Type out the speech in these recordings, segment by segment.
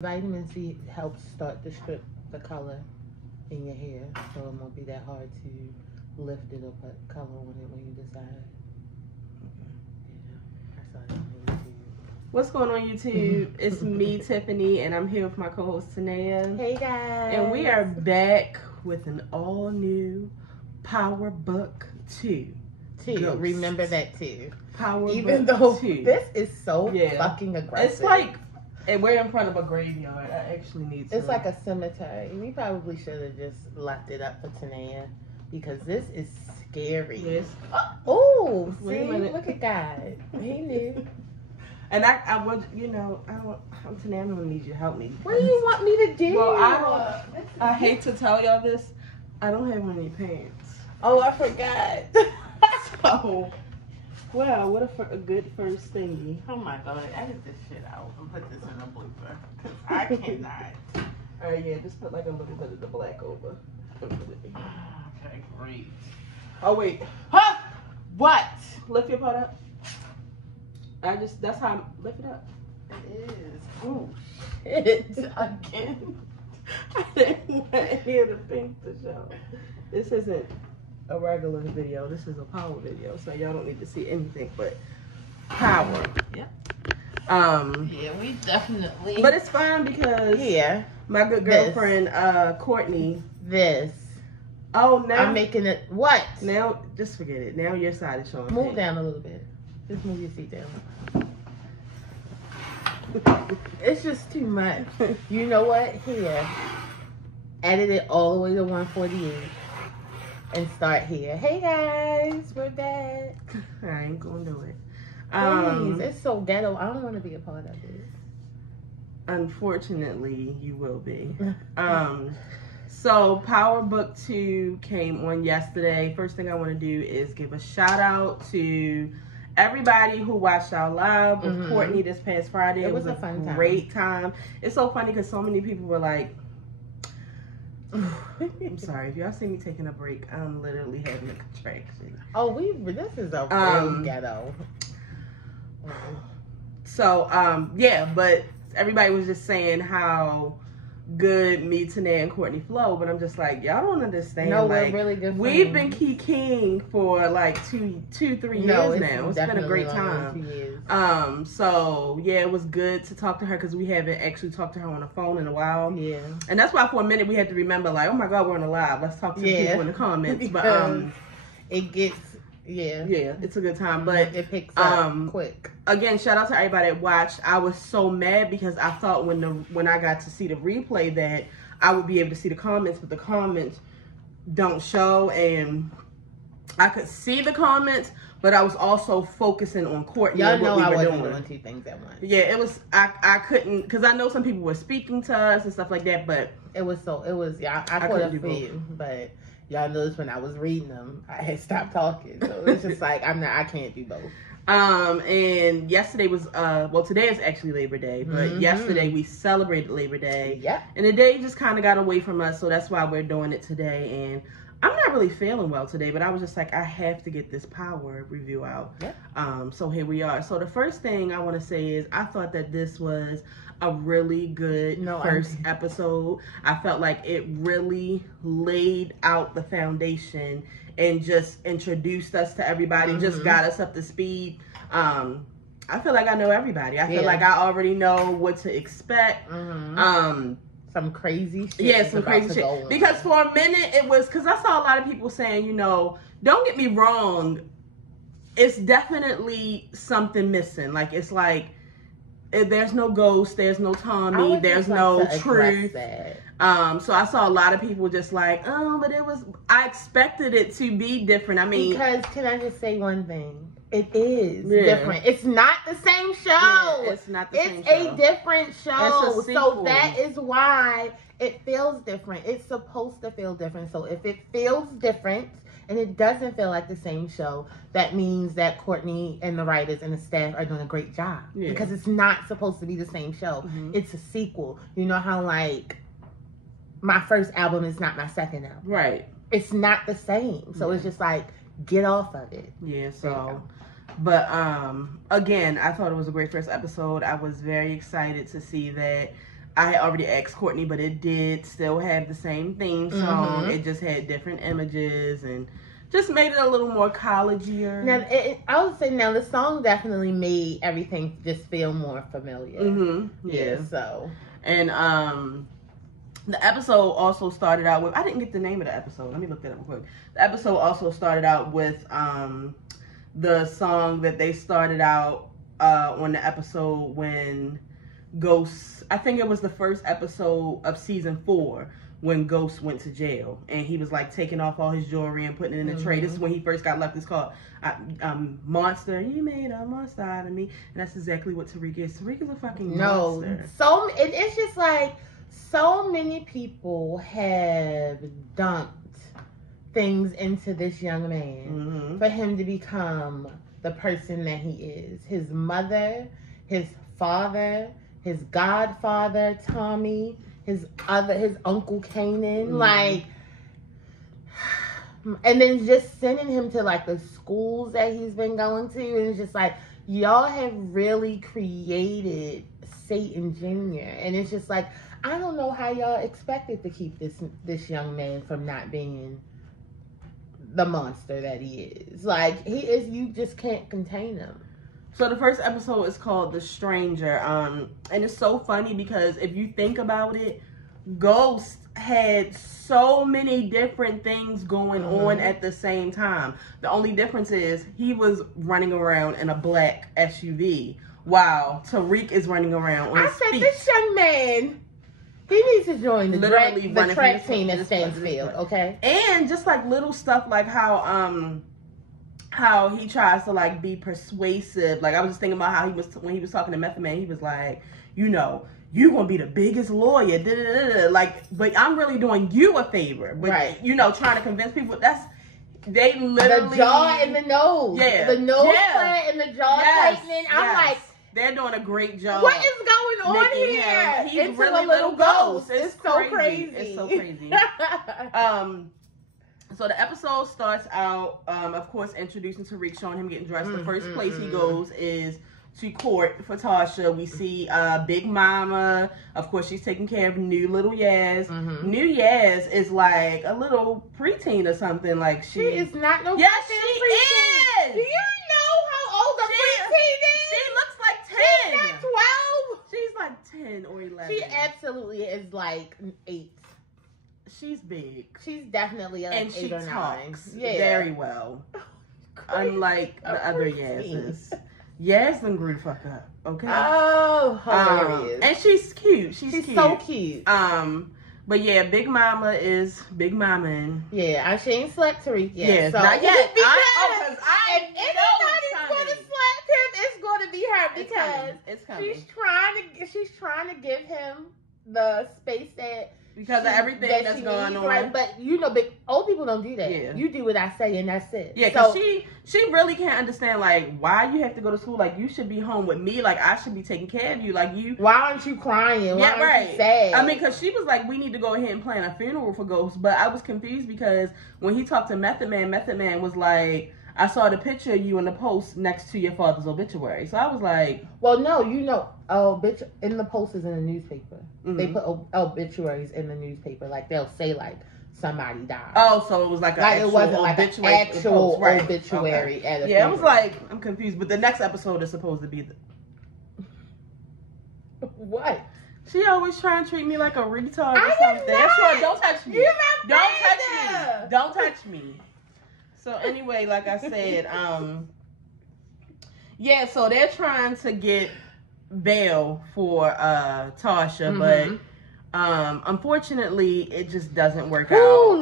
Vitamin C helps start to strip the color in your hair, so it won't be that hard to lift it or put color on it when you decide. Yeah, I saw that on YouTube. What's going on YouTube? It's me, Tiffany, and I'm here with my co-host Tanea. Hey guys! And we are back with an all-new Power Book 2. Remember that too. Power Even Book though 2. this is so fucking aggressive. It's like, and we're in front of a graveyard. I actually need to. It's like a cemetery. We probably should have just left it up for Tanea because this is scary. Yes. Oh, Wait a see, minute. look at God. He knew. And I would, I'm Tanea, I'm gonna need you to help me. What do you want me to do? Well, I hate to tell y'all this. I don't have any pants. Oh, I forgot. So, well, what a good first thingy. Oh my God, edit this shit out and put this in a blooper. Cause I cannot. Alright, yeah, just put like a little bit of the black over. Okay, great. Oh wait, Huh? What? lift your part up. That's how I lift it up. It is. Oh shit! Again. I didn't want any of the things to show. This isn't a regular video. This is a power video, so y'all don't need to see anything but power. Yep. Yeah, we definitely. but it's fine because my good girlfriend Courtney. This. Oh, now I'm making it. What? Now, just forget it. Now your side is showing. Move down a little bit. Just move your feet down. It's just too much. You know what? Here. Edit it all the way to 148. And start here. Hey guys, we're back. I ain't gonna do it. Please, it's so ghetto. I don't want to be a part of it. Unfortunately, you will be. So Power Book 2 came on yesterday. First thing I want to do is give a shout out to everybody who watched our live with Courtney this past Friday. It was a fun great time. It's so funny because so many people were like, I'm sorry if y'all see me taking a break. I'm literally having a contraction. Oh, this is a real ghetto. So yeah, but everybody was just saying how good me, Tanea, and Courtney flow, but I'm just like, y'all don't understand. No, like, we're really good. We've been kikiing for like 3 years now. It's been a great time. So yeah, it was good to talk to her because we haven't actually talked to her on the phone in a while. Yeah. And that's why for a minute we had to remember, like, oh my God, we're on a live. Let's talk to the people in the comments. But it gets yeah, it's a good time. But it picks up quick. Again, shout out to everybody that watched. I was so mad because I thought when I got to see the replay that I would be able to see the comments, but the comments don't show, and I could see the comments, but I was also focusing on Courtney. Y'all know I wasn't doing two things at once. Yeah, it was. I couldn't, because I know some people were speaking to us and stuff like that, but I caught up for you, but y'all noticed when I was reading them, I had stopped talking. So it's just like I can't do both. And yesterday was today is actually Labor Day, but yesterday we celebrated Labor Day. Yep. And the day just kind of got away from us, so that's why we're doing it today. And I'm not really feeling well today, but I was just like, I have to get this power review out. Yep. So here we are. So the first thing I want to say is I thought that this was a really good first episode. I felt like it really laid out the foundation and just introduced us to everybody, just got us up to speed. I feel like I know everybody. I feel like I already know what to expect. Some crazy shit. Yeah, some crazy shit. Because for a minute it was, because I saw a lot of people saying, don't get me wrong, it's definitely something missing. Like, it's like, there's no ghost, there's no Tommy, there's no truth. So I saw a lot of people just like, but I expected it to be different. I mean, because can I just say one thing? It is different. It's not the same show. Yeah, it's not the same show. It's a different show. It's a sequel. So that is why it feels different. It's supposed to feel different. So if it feels different and it doesn't feel like the same show, that means that Courtney and the writers and the staff are doing a great job. Yeah. Because it's not supposed to be the same show. It's a sequel. You know how, like, my first album is not my second album. Right. It's not the same. So it's just like, get off of it. Yeah, so but again, I thought it was a great first episode. I was very excited to see that I had already asked Courtney, but it did still have the same theme song. Mhm. It just had different images and just made it a little more collegeier. Now, I would say now the song definitely made everything just feel more familiar. Mm-hmm. Yeah. So. And the episode also started out with, I didn't get the name of the episode. Let me look that up real quick. The episode also started out with the song that they started out on the episode when Ghost, I think it was the first episode of season 4 when Ghost went to jail and he was like taking off all his jewelry and putting it in a tray. This is when he first got left. It's called Monster. You made a monster out of me. And that's exactly what Tariq is. Tariq is a fucking monster. So it's just like so many people have dumped things into this young man for him to become the person that he is. His mother, his father, his godfather, Tommy, his uncle Kanan, like, and then just sending him to like the schools that he's been going to, and it's just like, y'all have really created Satan Jr. And it's just like, I don't know how y'all expected to keep this young man from not being the monster that he is. Like, he is, you just can't contain him. So the first episode is called The Stranger. And it's so funny because if you think about it, Ghost had so many different things going on at the same time. The only difference is he was running around in a black SUV while Tariq is running around on his feet. This young man, he needs to join the track team at Stansfield, okay? And just like little stuff like how he tries to like be persuasive. Like I was just thinking about how he was when he was talking to Method Man, he was like, you know, you gonna be the biggest lawyer, like, but I'm really doing you a favor. But you know, trying to convince people they literally the jaw and the nose. Yeah. The nose and the jaw tightening. I'm like, they're doing a great job. What is going on here? He's really a little ghost. It's so crazy. It's so crazy. So the episode starts out, of course, introducing Tariq, showing him getting dressed. The first place he goes is to court for Tasha. We see Big Mama. Of course, she's taking care of new little Yaz. New Yaz is like a little preteen or something. Like she is not no. Yes, she is. Do you know how old a preteen is? She looks like 10. She's not 12. She's like 10 or 11. She absolutely is like 8. She's big. She's definitely like and 8 she or 9. Talks yeah. very well. Unlike the other Yazzes. Yaz done grew the fuck up. Okay. Oh, hilarious. And she's cute. She's cute. So cute. But yeah, Big Mama is Big Mama. And yeah, she ain't slept Tariq yet. Yeah, so not yet. If anybody's going to slap him, it's going to be her because it's coming. She's trying to give him the space that. Because of everything that's going on. Right? But you know, old people don't do that. Yeah. You do what I say and that's it. Yeah, because she really can't understand like why you have to go to school. Like you should be home with me. Like I should be taking care of you. Like you. Why aren't you crying? Why aren't you sad? I mean, because she was like, we need to go ahead and plan a funeral for Ghost. But I was confused because when he talked to Method Man was like, I saw the picture of you in the post next to your father's obituary. So I was like... Well, no, you know, in the post is in the newspaper. They put obituaries in the newspaper. Like, they'll say, like, somebody died. Oh, so it was like an it wasn't like an actual Okay. obituary at a funeral. I was like, I'm confused. But the next episode is supposed to be the... What? She always trying to treat me like a retard or something. Sure, don't touch me. Don't touch me. So anyway, like I said, yeah, so they're trying to get bail for Tasha, but unfortunately it just doesn't work out. Oh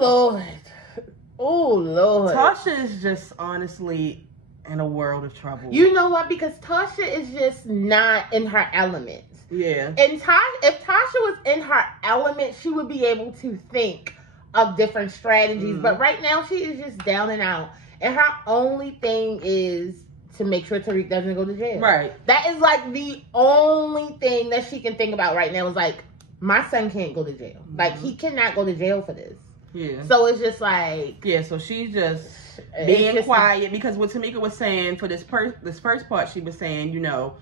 Lord. Tasha is just honestly in a world of trouble. You know what? Because Tasha is just not in her element. Yeah. And if Tasha was in her element, she would be able to think of different strategies, but right now she is just down and out, and her only thing is to make sure Tariq doesn't go to jail. Right. That is like the only thing that she can think about right now is like, my son can't go to jail. Like he cannot go to jail for this. Yeah. So it's just like, yeah. So she's just being quiet because what Tamika was saying for this first part, she was saying, you know,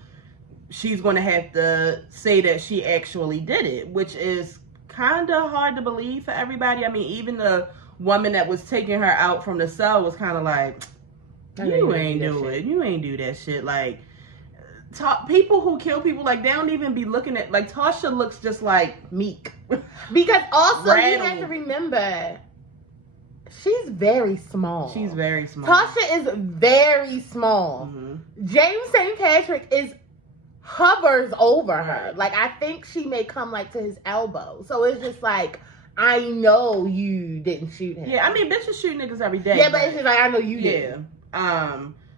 she's going to have to say that she actually did it, which is kind of hard to believe for everybody. I mean, even the woman that was taking her out from the cell was kind of like, you ain't do it. You ain't do that shit. Like, people who kill people, like, they don't even be looking at, like, Tasha looks just like Meek. Because also, you have to remember, she's very small. She's very small. Tasha is very small. Mm-hmm. James St. Patrick hovers over her. Like, I think she may come, like, to his elbow. So it's just like, I know you didn't shoot him. Yeah, I mean, bitches shoot niggas every day. Yeah, but it's just like, I know you did.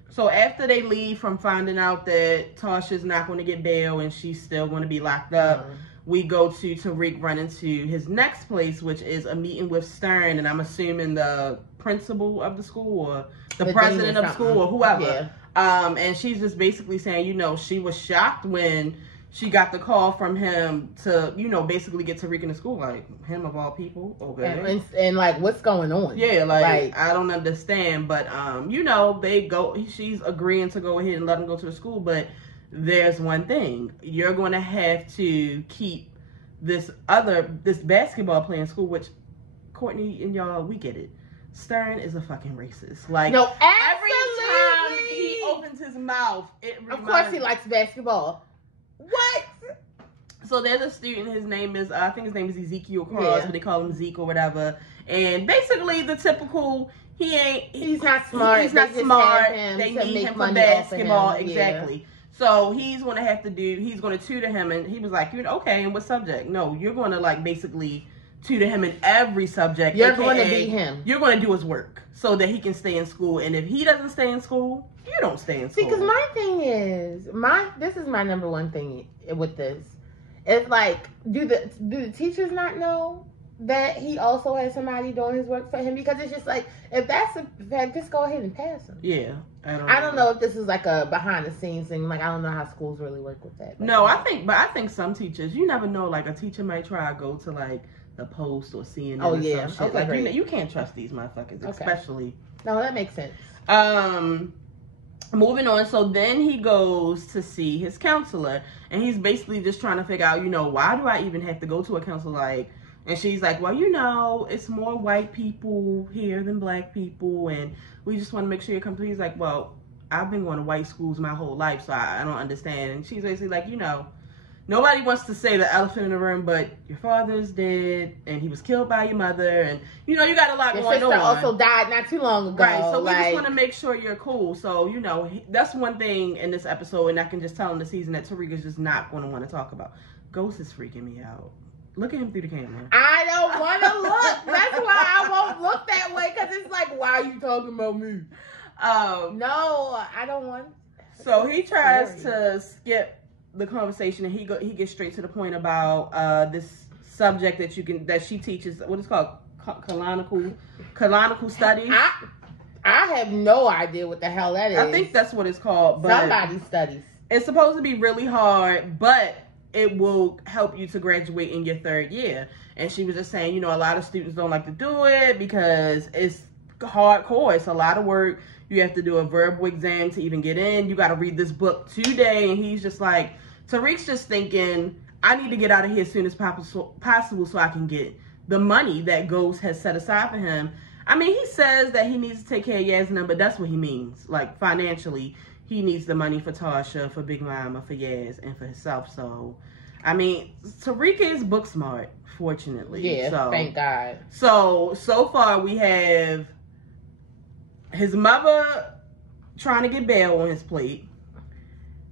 So after they leave from finding out that Tasha's not going to get bail and she's still going to be locked up, we go to Tariq running to his next place, which is a meeting with Stern, and I'm assuming the principal of the school or the president of the school or whoever. Yeah. And she's just basically saying, you know, she was shocked when she got the call from him to, you know, basically get Tariq in the school. Like, him of all people, okay. And like, what's going on? Yeah, like, I don't understand. But, you know, she's agreeing to go ahead and let him go to the school. But there's one thing. You're going to have to keep this basketball player in school, which, Courtney and y'all, we get it. Stern is a fucking racist. Like, no, every time he opens his mouth, of course he likes basketball. What? So there's a student, his name is, I think his name is Ezekiel Cross, but they call him Zeke or whatever. And basically the typical, he's not smart. He's not smart. They need him for basketball. Exactly. Yeah. So he's going to tutor him. And he was like, okay, and what subject? No, you're going to like basically tutor him in every subject. You're going to be him. You're going to do his work so that he can stay in school. And if he doesn't stay in school, you don't stay in school. See, because my thing is, this is my number one thing with this. It's like, do the teachers not know that he also has somebody doing his work for him? Because it's just like, if that's a fact, just go ahead and pass him. Yeah. I don't know if this is like a behind the scenes thing. Like, I don't know how schools really work with that. No, I think some teachers, you never know, like a teacher might try to go to like the Post or CNN or some shit. Okay, like, you can't trust these motherfuckers, especially. No, that makes sense. Moving on, so then he goes to see his counselor, and he's basically just trying to figure out, you know, why do I even have to go to a counselor? Like, and she's like, well, you know, it's more white people here than black people, and we just want to make sure you're complete. He's like, well, I've been going to white schools my whole life, so I don't understand. And she's basically like, you know, nobody wants to say the elephant in the room, but your father's dead, and he was killed by your mother, and, you know, you got a lot going on. Your sister also died not too long ago. Right, so we just want to make sure you're cool. So, you know, that's one thing in this episode, and I can just tell in the season that Tariq is just not going to want to talk about. Ghost is freaking me out. Look at him through the camera. I don't want to look. That's why I won't look that way, because it's like, why are you talking about me? No, I don't want. So he tries to skip the conversation, and he gets straight to the point about this subject that she teaches. What is it called? Canonical studies. I have no idea what the hell that is. I think that's what it's called. But somebody studies. It's supposed to be really hard, but it will help you to graduate in your third year. And she was just saying, you know, a lot of students don't like to do it because it's hardcore. It's a lot of work. You have to do a verbal exam to even get in. You got to read this book today. And he's just like, Tariq's just thinking, I need to get out of here as soon as possible so I can get the money that Ghost has set aside for him. I mean, he says that he needs to take care of Yasmin, but that's what he means. Like, financially, he needs the money for Tasha, for Big Mama, for Yaz, and for himself. So, I mean, Tariq is book smart, fortunately. Yeah, so, thank God. So far we have his mother trying to get bail on his plate.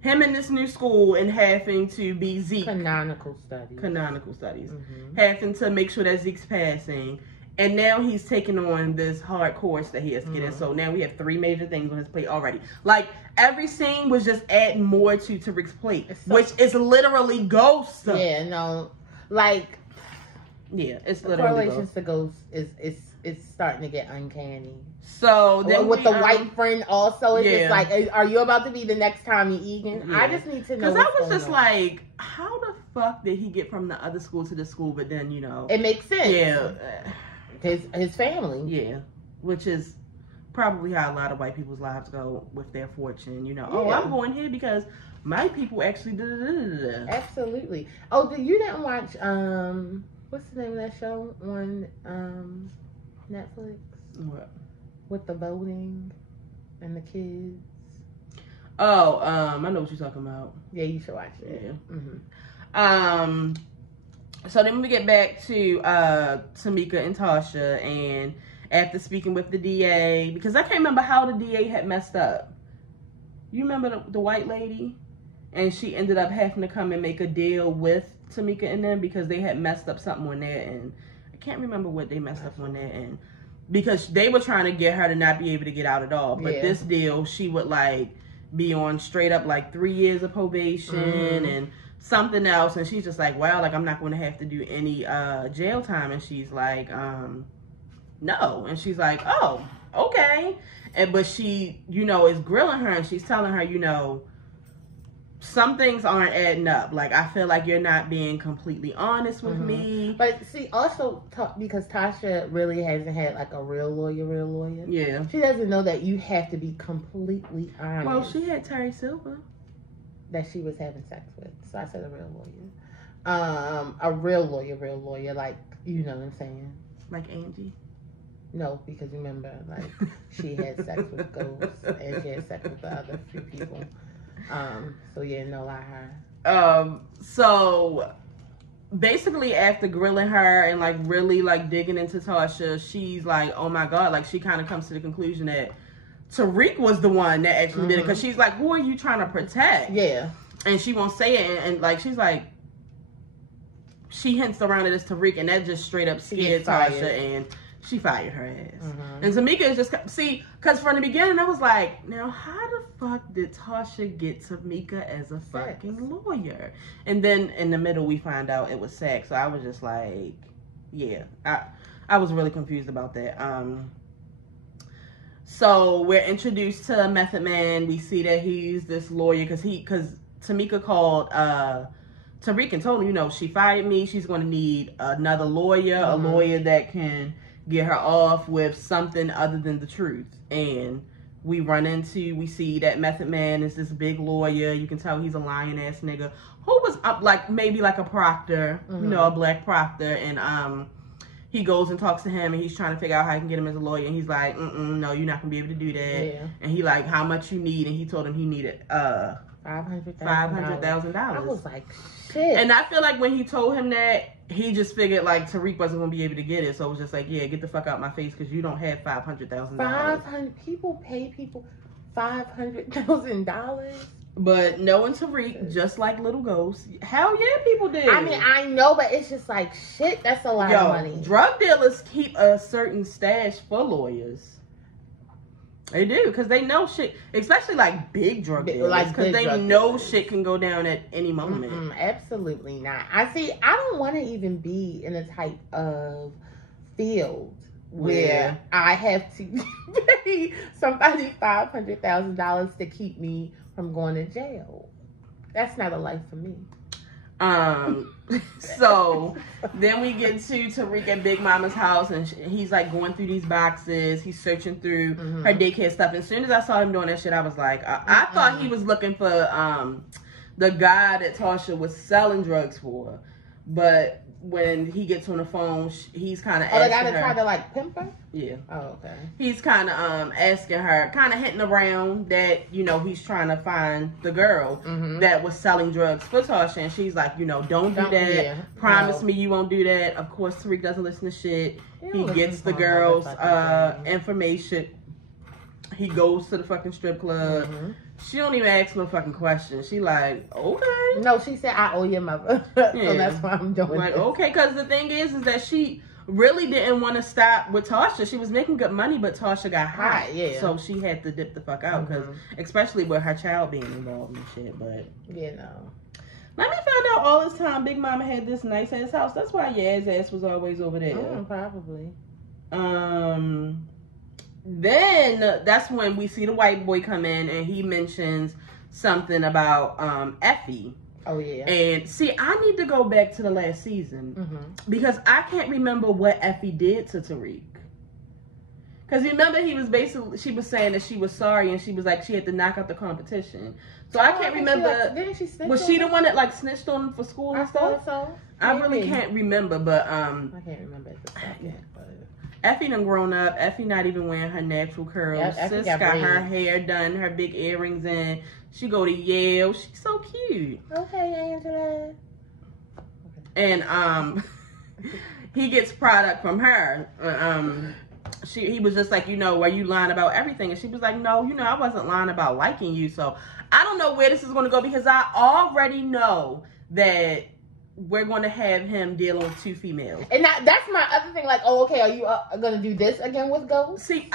Him in this new school and having to be Zeke. Canonical studies. Mm-hmm. Having to make sure that Zeke's passing. And now he's taking on this hard course that he has to get in. So now we have 3 major things on his plate already. Like, every scene was just adding more to Tariq's plate. Which is literally Ghost. Yeah, no. Like, yeah, it's literally correlations to Ghost is starting to get uncanny. So then with the white friend also, it's just like, are you about to be the next Tommy Egan? Yeah. I just need to know. Because I was just like, how the fuck did he get from the other school to this school? But then, you know, it makes sense. Yeah, his family. Yeah, which is probably how a lot of white people's lives go with their fortune. You know, oh, I'm going here because my people actually did. Absolutely. Oh, you didn't watch what's the name of that show on Netflix? What? With the voting and the kids. Oh, I know what you're talking about. Yeah, you should watch it. Yeah. Mm-hmm. So then we get back to Tamika and Tasha, and after speaking with the DA, because I can't remember how the DA had messed up. You remember the white lady? And she ended up having to come and make a deal with Tamika and them because they had messed up something on their end. I can't remember what they messed up on their end. Because they were trying to get her to not be able to get out at all. But this deal, she would like be on straight up like 3 years of probation and something else. And she's just like, wow, like I'm not going to have to do any jail time. And she's like, no. And she's like, oh, okay. But she, you know, is grilling her and she's telling her, you know, some things aren't adding up. Like, I feel like you're not being completely honest with me. But see, also, because Tasha really hasn't had, like, a real lawyer. Yeah. She doesn't know that you have to be completely honest. Well, she had Terry Silver. That she was having sex with. So I said a real lawyer. A real lawyer, like, you know what I'm saying? Like Angie? No, because remember, like, she had sex with Ghost, and she had sex with the other few people. So yeah, no lie her. So basically after grilling her and like really like digging into Tasha, she's like, oh my God, like she kind of comes to the conclusion that Tariq was the one that actually did it. Cause she's like, who are you trying to protect? Yeah. And she won't say it. And like, she's like, she hints around it as Tariq, and that just straight up scared Tasha, and she fired her ass. And Tamika is just, see, because from the beginning, I was like, now, how the fuck did Tasha get Tamika as a fucking lawyer? And then in the middle, we find out it was sex. So I was just like, yeah, I was really confused about that. So we're introduced to Method Man. We see that he's this lawyer because Tamika called Tariq and told him, you know, she fired me. She's going to need another lawyer, a lawyer that can get her off with something other than the truth. And we see that Method Man is this big lawyer. You can tell he's a lying ass nigga who was up like maybe like a proctor, you know, a black proctor. And he goes and talks to him, and he's trying to figure out how he can get him as a lawyer. And he's like, no, you're not gonna be able to do that. Yeah. And he like, how much you need? And he told him he needed $500,000. I was like, shit. And I feel like when he told him that, he just figured like Tariq wasn't gonna be able to get it, so it was just like, yeah, get the fuck out my face because you don't have $500,000. People pay people $500,000. But knowing Tariq, just like Little Ghost, hell yeah, people did. I mean, I know, but it's just like shit. That's a lot of money. Drug dealers keep a certain stash for lawyers. They do, because they know shit, especially like big drug dealers, because they know shit can go down at any moment. Absolutely not. I don't want to even be in a type of field where I have to pay somebody $500,000 to keep me from going to jail. That's not a life for me. So then we get to Tariq at Big Mama's house, and he's like going through these boxes. He's searching through her daycare stuff. And as soon as I saw him doing that shit, I was like, I thought he was looking for the guy that Tasha was selling drugs for. But when he gets on the phone, he's kind of asking her. The guy that tried to like pimp her? Yeah. Oh, okay. He's kind of asking her, kind of hinting around that, you know, he's trying to find the girl that was selling drugs for Tasha. And she's like, you know, don't do that. Yeah. Promise me you won't do that. Of course, Tariq doesn't listen to shit. He gets the girl's information. He goes to the fucking strip club. She don't even ask no fucking questions. She like, okay. No, she said, I owe your mother. So that's why I'm doing like, this. Okay, because the thing is that she really didn't want to stop with Tasha. She was making good money, but Tasha got hot. Yeah. So she had to dip the fuck out, because especially with her child being involved and shit. But you know. Let me find out all this time Big Mama had this nice ass house. That's why Yaz's ass was always over there. Probably. Then that's when we see the white boy come in, and he mentions something about Effie. Oh yeah. And see, I need to go back to the last season because I can't remember what Effie did to Tariq. Because remember, she was saying that she was sorry, and she was like, she had to knock out the competition. So I can't remember. Didn't she snitch? Was she the one that like snitched on him for school and stuff? So. I really can't remember, but I can't remember at the second. But Effie done grown up. Effie not even wearing her natural curls. Yep, Sis got her hair done, her big earrings in. She go to Yale. She's so cute. Okay, Angela. And he gets product from her. He was just like, were you lying about everything? And she was like, no, I wasn't lying about liking you. So I don't know where this is going to go, because I already know that we're going to have him dealing with 2 females. And that's my other thing. Like, oh, okay, are you going to do this again with Ghost? See,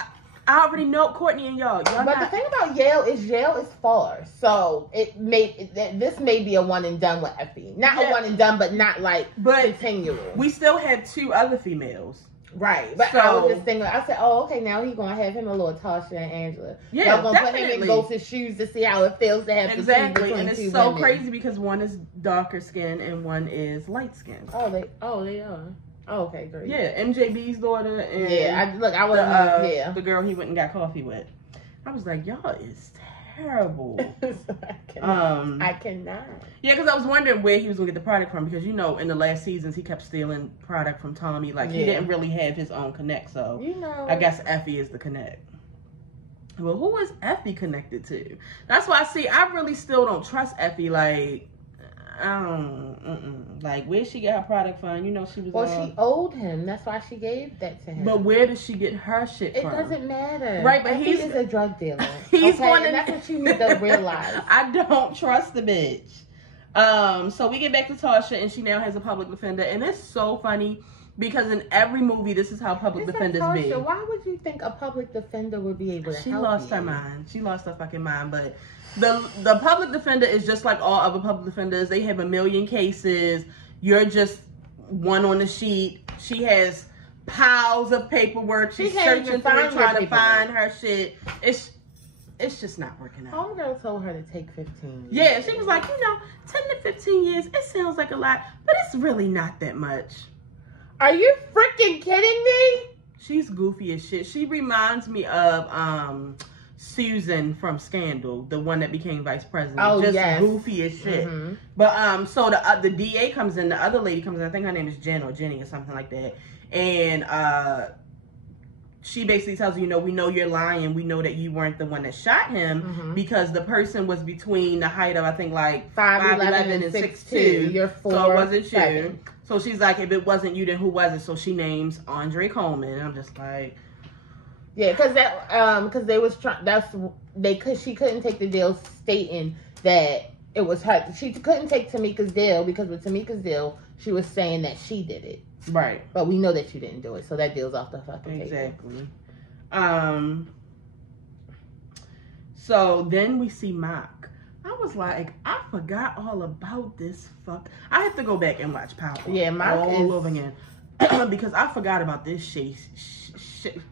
I already know Courtney and y'all. But the thing about Yale is far. So this may be a one and done with Effie. Not a one and done, but not like continual. We still have 2 other females. Right, but I was just thinking, I said, oh, okay, now he's going to have him a little Tasha and Angela. Yeah, y'all going to put him in Ghost's shoes to see how it feels to have exactly, between and it's 2 so women. crazy because one is darker skin and one is light skin. Oh, they are. Oh, okay, great. Yeah, MJB's daughter and I wasn't the girl he went and got coffee with. I was like, y'all is terrible. I cannot. Yeah, because I was wondering where he was going to get the product from, because in the last seasons he kept stealing product from Tommy. Like he didn't really have his own connect, so I guess Effie is the connect. Well, who is Effie connected to? That's why I really still don't trust Effie. Like, like where she get her product from? She was. Well, she owed him. That's why she gave that to him. But where does she get her shit from? It doesn't matter, right? But he is a drug dealer. He's going, and that's what you need to realize. I don't trust the bitch. So we get back to Tasha, and she now has a public defender, and it's so funny because in every movie, this is how public defenders be. Why would you think a public defender would be able to help you? She lost her mind. She lost her fucking mind, but. The public defender is just like all other public defenders. They have a million cases. You're just one on the sheet. She has piles of paperwork. She's searching through it, trying to find her shit. It's just not working out. Homegirl told her to take 15 years. Yeah, she was like, 10 to 15 years, it sounds like a lot, but it's really not that much. Are you freaking kidding me? She's goofy as shit. She reminds me of Susan from Scandal, the one that became vice president. Oh, just yes. Goofy as shit. Mm-hmm. But so the DA comes in, the other lady comes in, I think her name is Jen or Jenny or something like that. And she basically tells you, we know you're lying. We know that you weren't the one that shot him because the person was between the height of, I think, like 5'11" and 6'2". You're 4'7". So it wasn't you. So she's like, if it wasn't you, then who was it? So she names Andre Coleman. And I'm just like, yeah, because they was trying. She couldn't take the deal, stating that it was her. She couldn't take Tamika's deal because with Tamika's deal, she was saying that she did it. Right. But we know that you didn't do it, so that deal's off the fucking table. Exactly. So then we see Mock. I was like, I forgot all about this I have to go back and watch Power. Yeah, Mock all over again because I forgot about this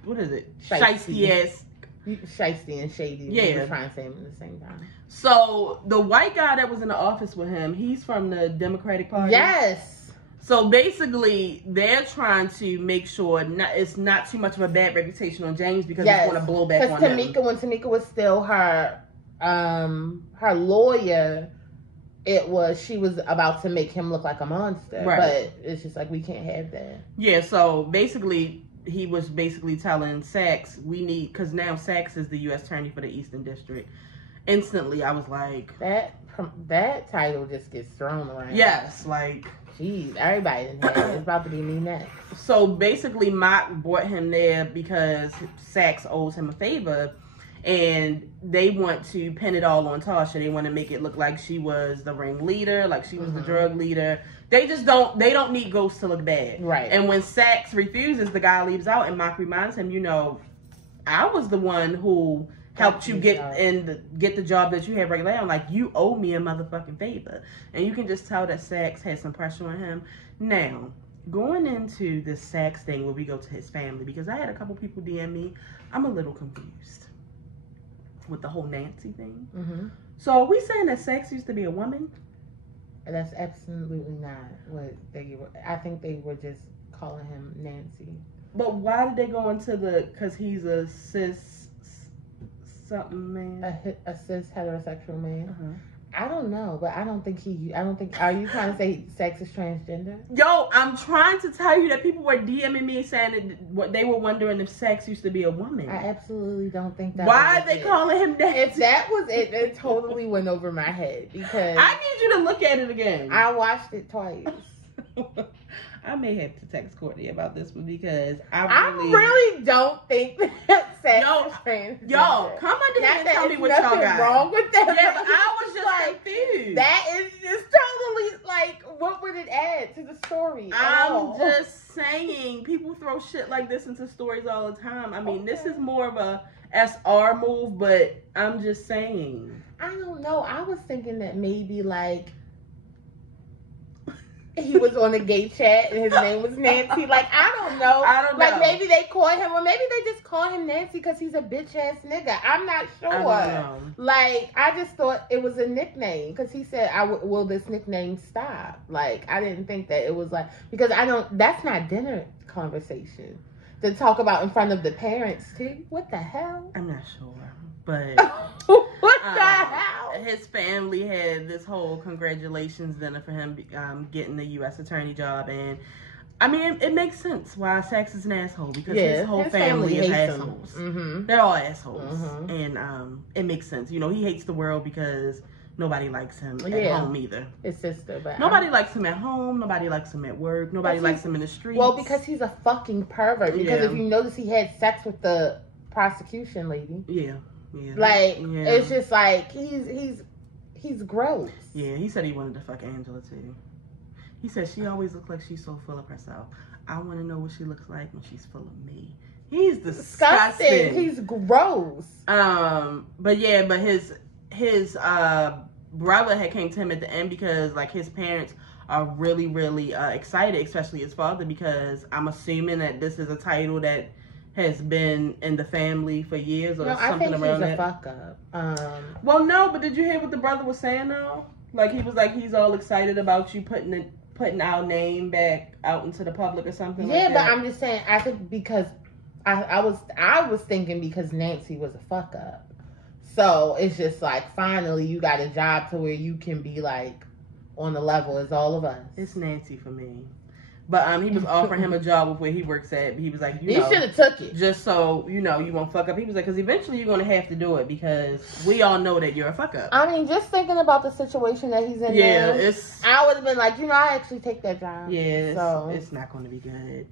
what is it? Shiesty ass. Shiesty and shady. Yeah. We're trying to say them at the same time. So the white guy that was in the office with him, he's from the Democratic Party. Yes. So basically, they're trying to make sure it's not too much of a bad reputation on James because it's going to blow back on him. Because when Tamika was still her lawyer, she was about to make him look like a monster. Right. But it's just like, we can't have that. Yeah, so basically, he was basically telling Sachs, because now Sachs is the U.S. attorney for the Eastern District. Instantly, I was like... That title just gets thrown around. Yes, like... Jeez, everybody in here. It's about to be me next. So basically, Mock brought him there because Sachs owes him a favor. And they want to pin it all on Tasha. They want to make it look like she was the ringleader, like she was the drug leader. They don't need Ghost to look bad. Right. And when Sachs refuses, the guy leaves out and Mock reminds him, I was the one who helped you get the job that you have right now. Like, you owe me a motherfucking favor. And you can just tell that Sachs had some pressure on him. Now, going into this Sachs thing where we go to his family, because I had a couple people DM me, I'm a little confused with the whole Nancy thing. Mm-hmm. So are we saying that Sachs used to be a woman? That's absolutely not what they were. I think they were just calling him Nancy But why did they go into because he's a cis something man? A cis heterosexual man. Uh-huh. I don't know, but I don't think. Are you trying to say sex is transgender? Yo, I'm trying to tell you that people were DMing me saying that they were wondering if sex used to be a woman. I absolutely don't think that. Why are they calling him that? If that was it, it totally went over my head because I need you to look at it again. I watched it twice. I may have to text Courtney about this one because I really don't think that sex is transgender. Yo, come under here and tell me what y'all got. Wrong with that? Yeah, I was just confused. That is just totally like, what would it add to the story? I'm just saying, people throw shit like this into stories all the time. I mean, This is more of a SR move, but I'm just saying. I don't know. I was thinking that maybe like he was on a gay chat and his name was Nancy. Like, I don't know. Like, maybe they call him, or maybe they just call him Nancy because he's a bitch ass nigga. I'm not sure. I don't know. Like, I just thought it was a nickname because he said, will this nickname stop? Like, I didn't think that it was like, because that's not dinner conversation to talk about in front of the parents too. What the hell? I'm not sure. But what the hell? His family had this whole congratulations dinner for him getting the U.S. attorney job, and I mean it makes sense why Sachs is an asshole because his whole family is assholes. Mm-hmm. They're all assholes, mm-hmm. and it makes sense. You know, he hates the world because nobody likes him at home either. His sister, but nobody likes him at home. Nobody likes him at work. Nobody likes him in the streets. Well, because he's a fucking pervert. Because if you notice, he had sex with the prosecution lady. Yeah. It's just like he's gross. Yeah, he said he wanted to fuck Angela too. He said she always looks like she's so full of herself. I want to know what she looks like when she's full of me. He's disgusting. He's gross. But his brother had came to him at the end because like his parents are really, really excited, especially his father, because I'm assuming that this is a title that has been in the family for years or something around that. I think he's a fuck up. Well, no, but did you hear what the brother was saying though? Like he was like he's all excited about you putting our name back out into the public or something. Yeah, like that. But I'm just saying. I think because I was thinking because Nancy was a fuck up, so it's just like finally you got a job to where you can be like on the level as all of us. It's Nancy for me. But he was offering him a job with where he works at. He was like, you should have took it. Just so, you won't fuck up. He was like, because eventually you're going to have to do it because we all know that you're a fuck up. I mean, just thinking about the situation that he's in now, I would have been like, I actually take that job. Yeah, it's not going to be good.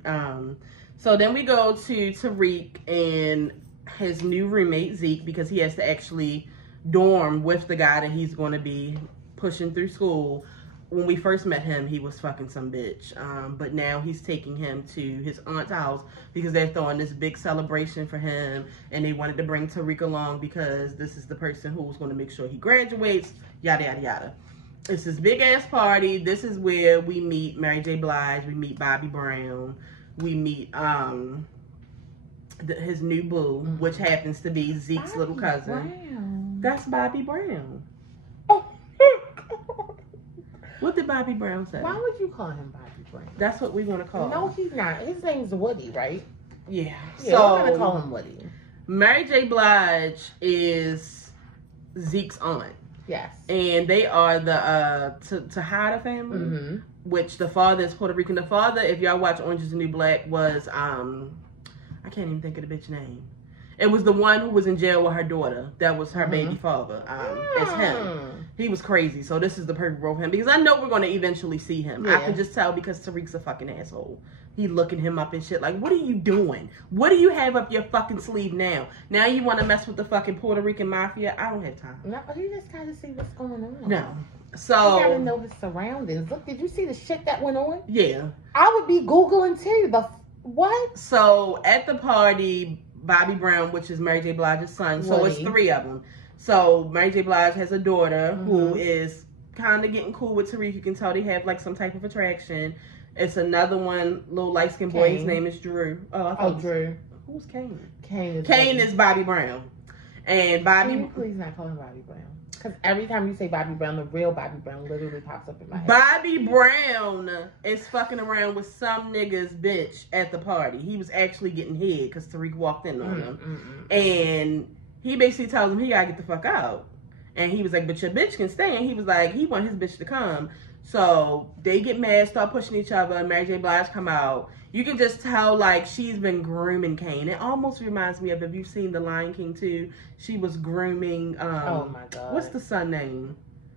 So then we go to Tariq and his new roommate, Zeke, because he has to actually dorm with the guy that he's going to be pushing through school. When we first met him, he was fucking some bitch. But now he's taking him to his aunt's house because they're throwing this big celebration for him. And they wanted to bring Tariq along because this is the person who's going to make sure he graduates, yada, yada, yada. It's this big-ass party. This is where we meet Mary J. Blige. We meet Bobby Brown. We meet his new boo, which happens to be Zeke's Bobby little cousin. Brown. That's Bobby Brown. What did Bobby Brown say? Why would you call him Bobby Brown? That's what we want to call him. No, he's not. His name's Woody, right? Yeah. So we're going to call him Woody. Mary J. Blige is Zeke's aunt. Yes. And they are the Tejada family, which the father is Puerto Rican. The father, if y'all watch Orange is the New Black, was, I can't even think of the bitch name. It was the one who was in jail with her daughter. That was her baby father. It's him. He was crazy. So this is the perfect role for him. Because I know we're going to eventually see him. Yeah. I can just tell because Tariq's a fucking asshole. He looking him up and shit. Like, what are you doing? What do you have up your fucking sleeve now? Now you want to mess with the fucking Puerto Rican mafia? I don't have time. No, you just got to see what's going on. No. So. You got to know his surroundings. Look, did you see the shit that went on? Yeah. I would be Googling too. What? So at the party, Bobby Brown, which is Mary J. Blige's son. So it's 3 of them. So Mary J. Blige has a daughter who is kind of getting cool with Tariq. You can tell they have like some type of attraction. It's another one, little light-skinned boy. His name is Drew. Drew. Who's Kane? Kane is Bobby Brown. And Bobby... Can you please not call him Bobby Brown? Because every time you say Bobby Brown, the real Bobby Brown literally pops up in my head. Bobby Brown is fucking around with some nigga's bitch at the party. He was actually getting hit because Tariq walked in on him. And he basically tells him he gotta get the fuck out. And he was like, but your bitch can stay. And he was like, he want his bitch to come. So they get mad, start pushing each other. Mary J. Blige come out. You can just tell, like, she's been grooming Kane. It almost reminds me of, if you've seen The Lion King 2, she was grooming, oh my God. What's the son name?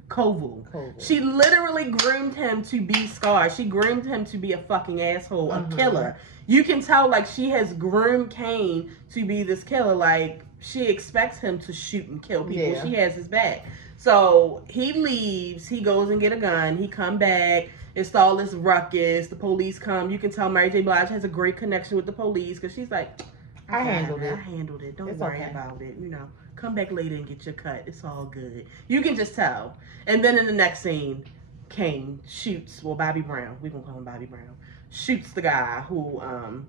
Koval. Koval. She literally groomed him to be Scar. She groomed him to be a fucking asshole, a killer. You can tell, like, she has groomed Kane to be this killer. Like, she expects him to shoot and kill people. Yeah. She has his back. So he leaves. He goes and get a gun. He come back. It's all this ruckus. The police come. You can tell Mary J. Blige has a great connection with the police because she's like, I handled it. I handled it. Don't worry about it. You know, come back later and get your cut. It's all good. You can just tell. And then in the next scene, Kane shoots, well, Bobby Brown. We're going to call him Bobby Brown. Shoots the guy who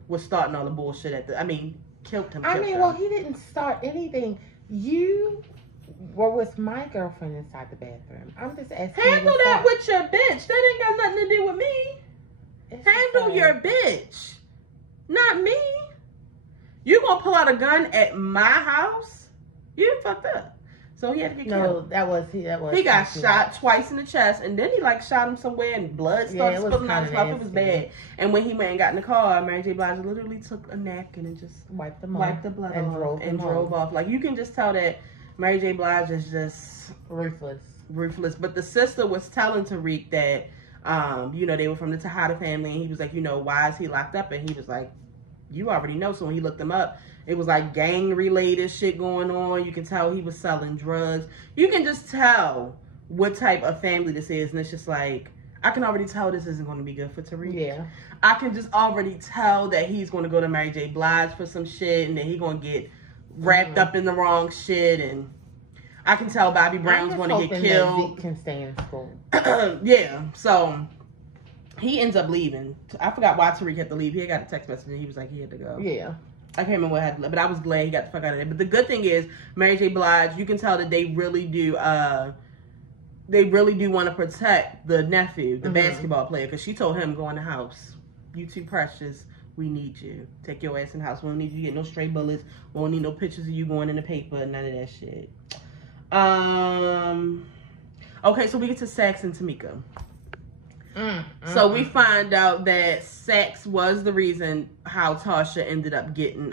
was starting all the bullshit killed him. Well, he didn't start anything. You were with my girlfriend inside the bathroom. I'm just asking. Handle that with your bitch. That ain't got nothing to do with me. Handle your bitch. Not me. You gonna pull out a gun at my house? You fucked up. So he had to get killed. That was. He got shot twice in the chest, and then he shot him somewhere, and blood started spilling out his mouth. It was bad. And when he went and got in the car, Mary J. Blige literally took a napkin and just wiped the blood off and drove off. Like, you can just tell that Mary J. Blige is just ruthless. But the sister was telling Tariq that, they were from the Tejada family, and he was like, why is he locked up? And he was like, you already know. So when he looked them up, it was like gang related shit going on. You can tell he was selling drugs. You can just tell what type of family this is. And it's just like, I can already tell this isn't going to be good for Tariq. Yeah. I can just already tell that he's going to go to Mary J. Blige for some shit, and then he's going to get wrapped up in the wrong shit. And I can tell Bobby Brown's going to get killed. Zeke can stay in school. Yeah. So he ends up leaving. I forgot why Tariq had to leave. He got a text message and he was like, he had to go. Yeah. I can't remember what happened, but I was glad he got the fuck out of there. But the good thing is, Mary J. Blige, you can tell that they really do want to protect the nephew, the basketball player, because she told him, go in the house. You too precious. We need you. Take your ass in the house. We don't need you to get no stray bullets. We don't need no pictures of you going in the paper. None of that shit. Okay, so we get to Saxe and Tamika. So we find out that Saxe was the reason how Tasha ended up getting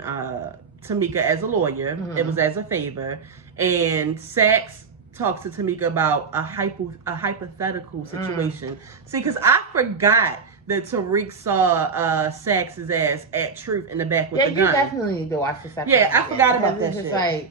Tamika as a lawyer. It was as a favor. And Saxe talks to Tamika about a hypothetical situation. See, because I forgot that Tariq saw Saxe's ass at Truth in the back with the gun. Yeah, you definitely need to watch the second one. I forgot about that shit.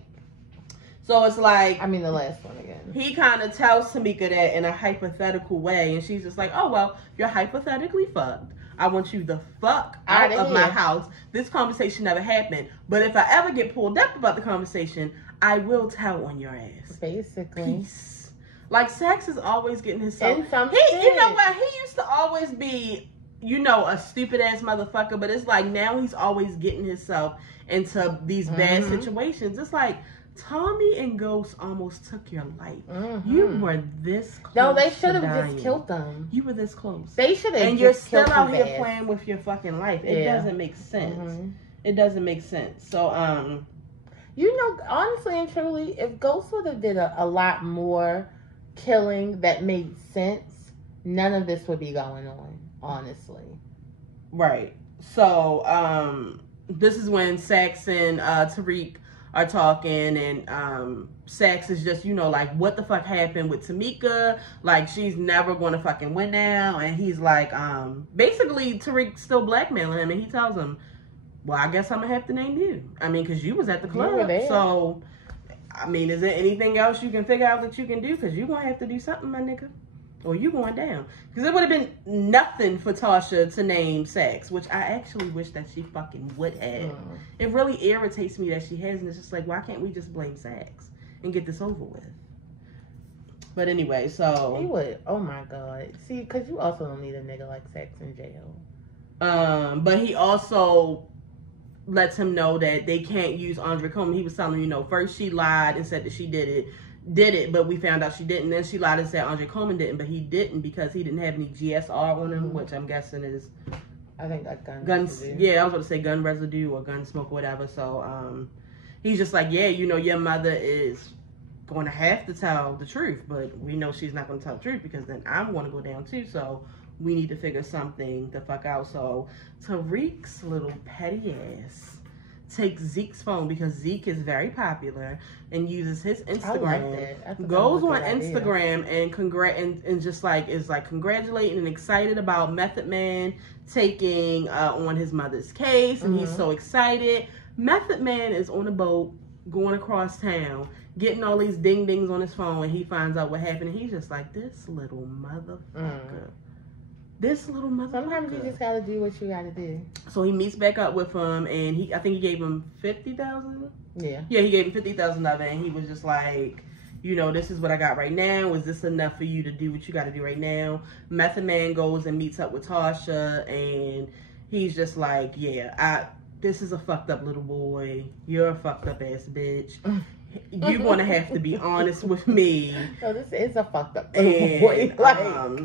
So it's like... the last one again. He kind of tells Tamika that in a hypothetical way, and she's just like, oh, well, you're hypothetically fucked. I want you the fuck out of my house. This conversation never happened. But if I ever get pulled up about the conversation, I will tell on your ass. Basically. Peace. Like, Saxe is always getting himself... You know what? He used to always be, a stupid-ass motherfucker, but it's like now he's always getting himself into these bad situations. It's like... Tommy and Ghost almost took your life. You were this close. No, they should have just killed them. You were this close. They should have. And you're still out here playing with your fucking life. It doesn't make sense. It doesn't make sense. So, honestly and truly, if Ghost would have did a lot more killing that made sense, none of this would be going on. Honestly. Right. So, this is when Saxe and Tariq are talking, and Saxe is just, what the fuck happened with Tamika? Like, she's never going to fucking win now. And he's like, basically, Tariq's still blackmailing him, and he tells him, well, I guess I'm going to have to name you. because you was at the club. So, is there anything else you can figure out that you can do? Because you're going to have to do something, my nigga. Or you going down. Because it would have been nothing for Tasha to name Saxe, which I actually wish that she fucking would have. It really irritates me that she hasn't. It's just like, why can't we just blame Saxe and get this over with? But anyway, so... He would. Oh my God. See, because you also don't need a nigga like Saxe in jail. But he also lets him know that they can't use Andre Coleman. He was telling him, first she lied and said that she did it. did it, but we found out she didn't. Then she lied and said Andre Coleman didn't, but he didn't because he didn't have any GSR on him, which I'm guessing is, I think that guns. residue. Yeah, I was going to say gun residue or gun smoke or whatever. So he's just like, yeah, your mother is going to have to tell the truth, but we know she's not going to tell the truth because then I'm going to go down too. So we need to figure something the fuck out. So Tariq's little petty ass takes Zeke's phone because Zeke is very popular and uses his Instagram. Goes on Instagram and just like is like congratulating and excited about Method Man taking on his mother's case, and he's so excited. Method Man is on a boat going across town, getting all these ding dings on his phone, and he finds out what happened. And he's just like, this little motherfucker. This little motherfucker. Sometimes you just gotta do what you gotta do. So he meets back up with him, and I think he gave him $50,000. Yeah. Yeah, he gave him $50,000 of it, and he was just like, this is what I got right now. Is this enough for you to do what you got to do right now? Method Man goes and meets up with Tasha, and he's just like, yeah, this is a fucked up little boy. You're a fucked up ass bitch. You're gonna have to be honest with me. So this is a fucked up little boy. Like,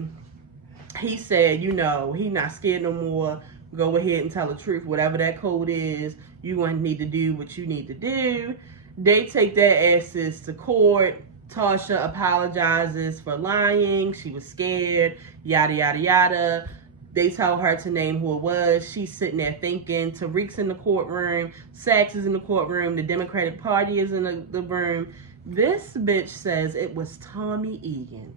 he said, he's not scared no more. Go ahead and tell the truth. Whatever that code is, you're going to need to do what you need to do. They take their asses to court. Tasha apologizes for lying. She was scared. Yada, yada, yada. They tell her to name who it was. She's sitting there thinking. Tariq's in the courtroom. Saxe is in the courtroom. The Democratic Party is in the room. This bitch says it was Tommy Egan.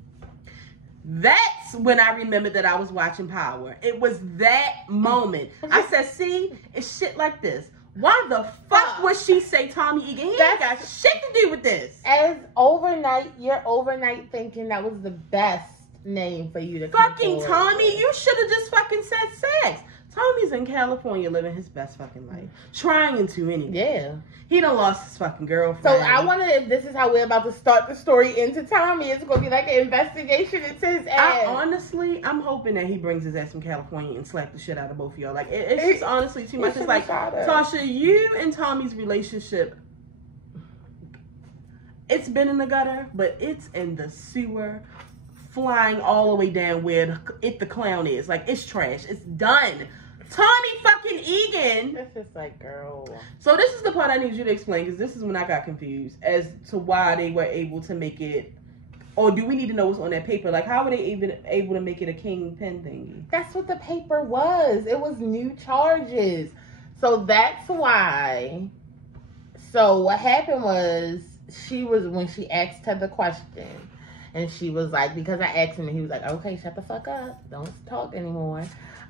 That's when I remembered that I was watching Power. It was that moment. I said, see, it's shit like this. Why the fuck would she say Tommy Egan? He ain't got shit to do with this. You're overnight thinking that was the best name for you to fucking Tommy, you should have just fucking said Saxe. Tommy's in California living his best fucking life. Trying to anyway. Yeah. He done lost his fucking girlfriend. So I wonder if this is how we're about to start the story into Tommy. It's going to be like an investigation into his ass. I'm hoping that he brings his ass from California and slap the shit out of both of y'all. Like, it's just honestly too much. It's like, Tasha, you and Tommy's relationship, it's been in the gutter, but it's in the sewer, flying all the way down where the clown is. Like, it's trash. It's done. Tommy fucking Egan. It's just like, girl. So this is the part I need you to explain, because this is when I got confused as to why they were able to make it, or do we need to know what's on that paper? Like, how were they even able to make it a kingpin thingy? That's what the paper was. It was new charges. So that's why. So what happened was, when she asked her the question, and she was like, because I asked him, and he was like, okay, shut the fuck up. Don't talk anymore.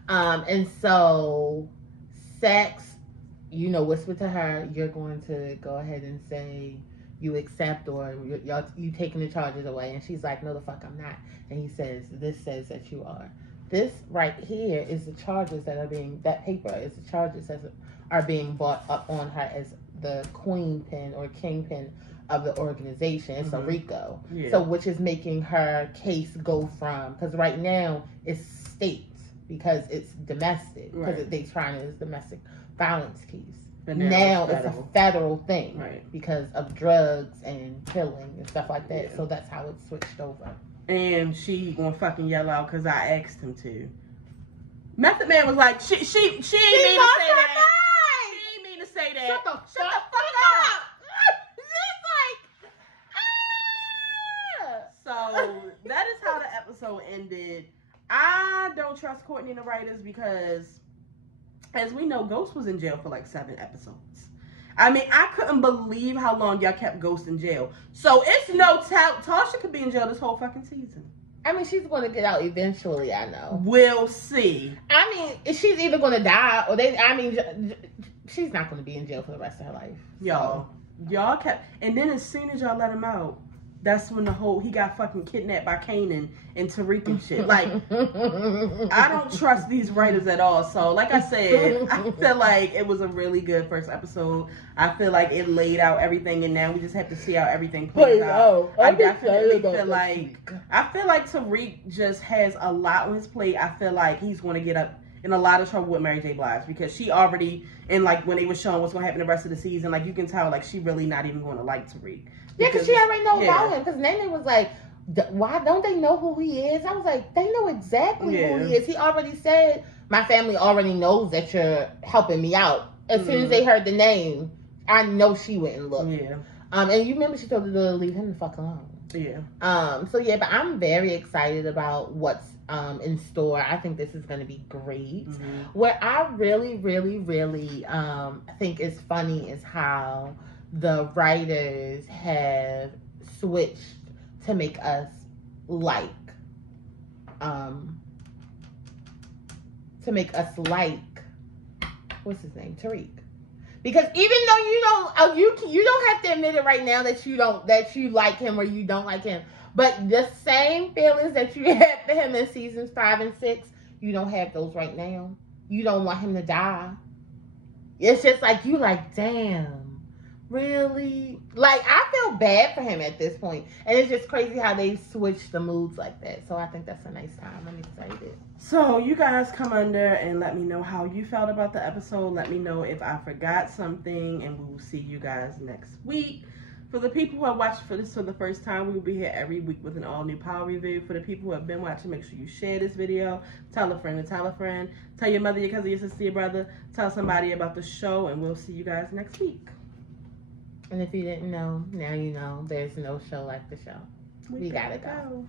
And so Saxe, whispered to her, you're going to go ahead and say you accept, or you taking the charges away. And she's like, no, the fuck I'm not. And he says, this says that you are. This right here is the charges that paper is the charges that are being brought up on her as the queen pin or kingpin of the organization. It's a RICO. Yeah. So which is making her case go from, because right now it's state, because it's domestic, because it's domestic violence case. But now it's a federal thing, because of drugs and killing and stuff like that. Yeah. So that's how it switched over. And she gonna fucking yell out because I asked him to. Method Man was like, she ain't mean to say that. She ain't mean to say that. Shut the fuck up. So that is how the episode ended. I don't trust Courtney and the writers because, as we know, Ghost was in jail for like 7 episodes. I mean, I couldn't believe how long y'all kept Ghost in jail. So it's no Tasha could be in jail this whole fucking season. I mean, she's going to get out eventually, I know. We'll see. I mean, she's either going to die or she's not going to be in jail for the rest of her life. Y'all kept, and then as soon as y'all let him out, that's when he got fucking kidnapped by Kanan and Tariq and shit. Like, I don't trust these writers at all. So, like I said, I feel like it was a really good first episode. I feel like it laid out everything, and now we just have to see how everything plays out. I definitely feel like Tariq just has a lot on his plate. I feel like he's going to get up in a lot of trouble with Mary J. Blige because she already, and like when they were showing what's going to happen the rest of the season, like you can tell like she really not even going to like Tariq. Yeah, because she already know about him. Because Nene was like, why don't they know who he is? I was like, they know exactly who he is. He already said, my family already knows that you're helping me out. As soon as they heard the name, I know she went and looked. Yeah. And you remember she told the girl to leave him the fuck alone. Yeah. So yeah, but I'm very excited about what's in store. I think this is going to be great. What I really, really, really think is funny is how the writers have switched to make us like what's his name, Tariq. Because even though you don't have to admit it right now that you like him or you don't like him, but the same feelings that you had for him in seasons 5 and 6, you don't have those right now. You don't want him to die. It's just like you like, damn, really? Like I feel bad for him at this point, and it's just crazy how they switch the moods like that. So I think that's a nice time. I'm excited. So you guys come under and let me know how you felt about the episode. Let me know if I forgot something, and we will see you guys next week. For the people who are watching for this for the first time, we will be here every week with an all-new Power review. For the people who have been watching, make sure you share this video. Tell a friend to tell a friend. Tell your mother, your cousin, your sister, your brother. Tell somebody about the show, and we'll see you guys next week. And if you didn't know, now you know there's no show like the show. We gotta go.